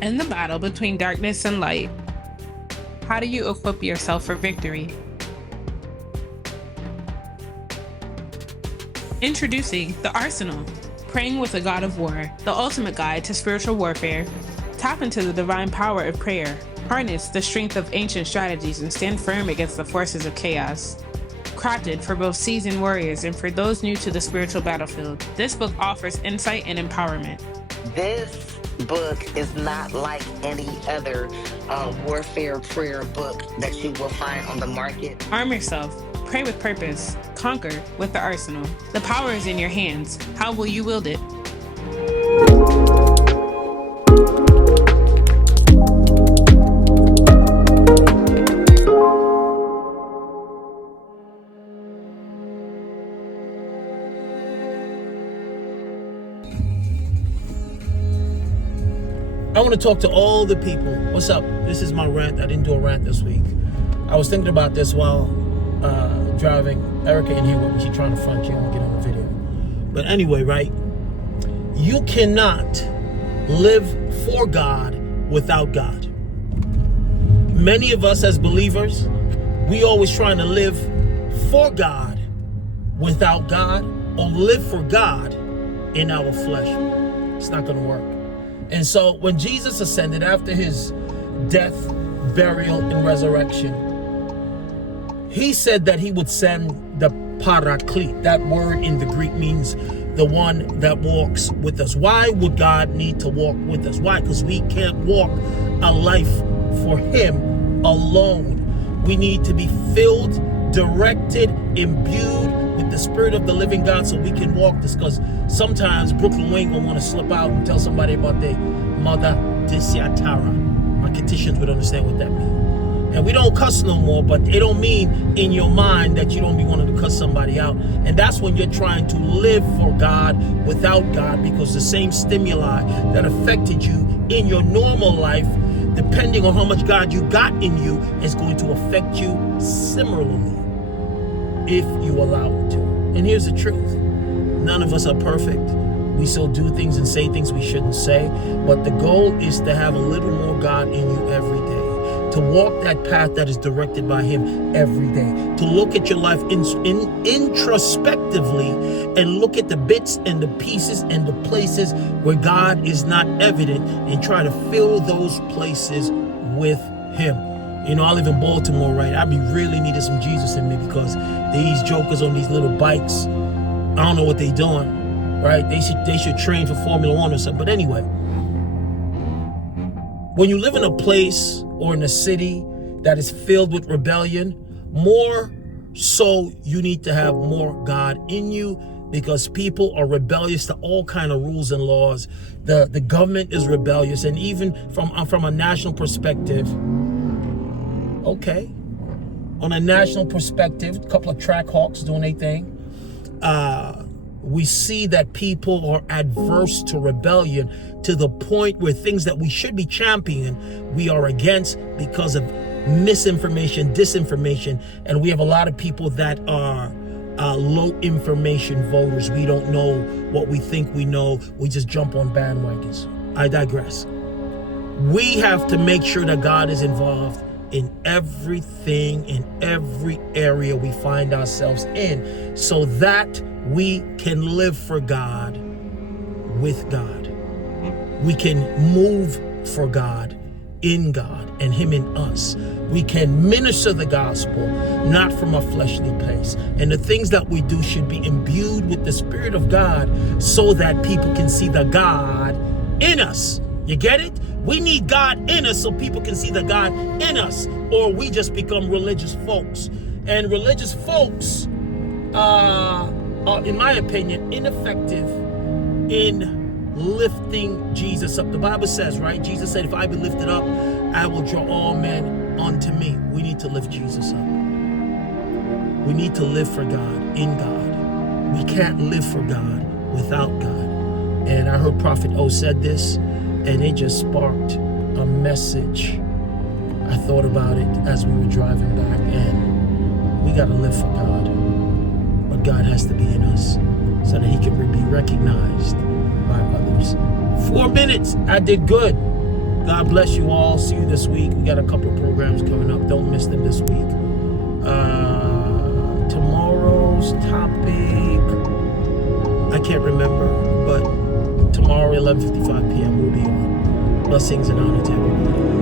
In the battle between darkness and light, how do you equip yourself for victory? Introducing The Arsenal, Praying with a God of War, the ultimate guide to spiritual warfare. Tap into the divine power of prayer, harness the strength of ancient strategies, and stand firm against the forces of chaos. Crafted for both seasoned warriors and for those new to the spiritual battlefield, this book offers insight and empowerment. This book is not like any other warfare prayer book that you will find on the market. Arm yourself, pray with purpose, conquer with the arsenal. The power is in your hands. How will you wield it? I want to talk to all the people. What's up? This is my rant. I didn't do a rant this week. I was thinking about this while driving. Erica in here with me. She's trying to front you and get on the video. But anyway, right? You cannot live for God without God. Many of us as believers, we always trying to live for God without God, or live for God in our flesh. It's not going to work. And so when Jesus ascended after his death, burial, and resurrection, he said that he would send the paraclete. That word in the Greek means the one that walks with us. Why would God need to walk with us? Why? Because we can't walk a life for him alone. We need to be filled, directed, imbued with the Spirit of the living God so we can walk this. Because sometimes Brooklyn Wayne gonna want to slip out and tell somebody about their mother disiatara. My Caticians would understand what that means. And we don't cuss no more, but it don't mean in your mind that you don't be wanting to cuss somebody out. And that's when you're trying to live for God without God, because the same stimuli that affected you in your normal life, depending on how much God you got in you, is going to affect you similarly if you allow it to. And here's the truth. None of us are perfect. We still do things and say things we shouldn't say. But the goal is to have a little more God in you every day. To walk that path that is directed by him every day. To look at your life introspectively and look at the bits and the pieces and the places where God is not evident, and try to fill those places with him. You know, I live in Baltimore, right? I be really needing some Jesus in me, because these jokers on these little bikes, I don't know what they doing, right? They should train for Formula One or something. But anyway, when you live in a place or in a city that is filled with rebellion, more so you need to have more God in you, because people are rebellious to all kind of rules and laws. The government is rebellious, and even from a national perspective, okay, on a national perspective, a couple of track hawks doing their thing. We see that people are adverse to rebellion, to the point where things that we should be championing, we are against because of misinformation, disinformation. And we have a lot of people that are low information voters. We don't know what we think we know. We just jump on bandwagons. I digress. We have to make sure that God is involved in everything, in every area we find ourselves in, so that we can live for God with God. We can move for God in God and him in us. We can minister the gospel, not from a fleshly place. And the things that we do should be imbued with the Spirit of God, so that people can see the God in us. You get it? We need God in us so people can see the God in us, or we just become religious folks. And religious folks are, in my opinion, ineffective in lifting Jesus up. The Bible says, right? Jesus said, if I be lifted up, I will draw all men unto me. We need to lift Jesus up. We need to live for God, in God. We can't live for God without God. And I heard Prophet O said this, and it just sparked a message. I thought about it as we were driving back, and we got to live for God. But God has to be in us so that he can be recognized by others. 4 minutes, I did good. God bless you all. See you this week. We got a couple of programs coming up. Don't miss them this week. Tomorrow's topic, I can't remember, but tomorrow 11:55 p.m. we'll be on. Blessings and honor to everybody.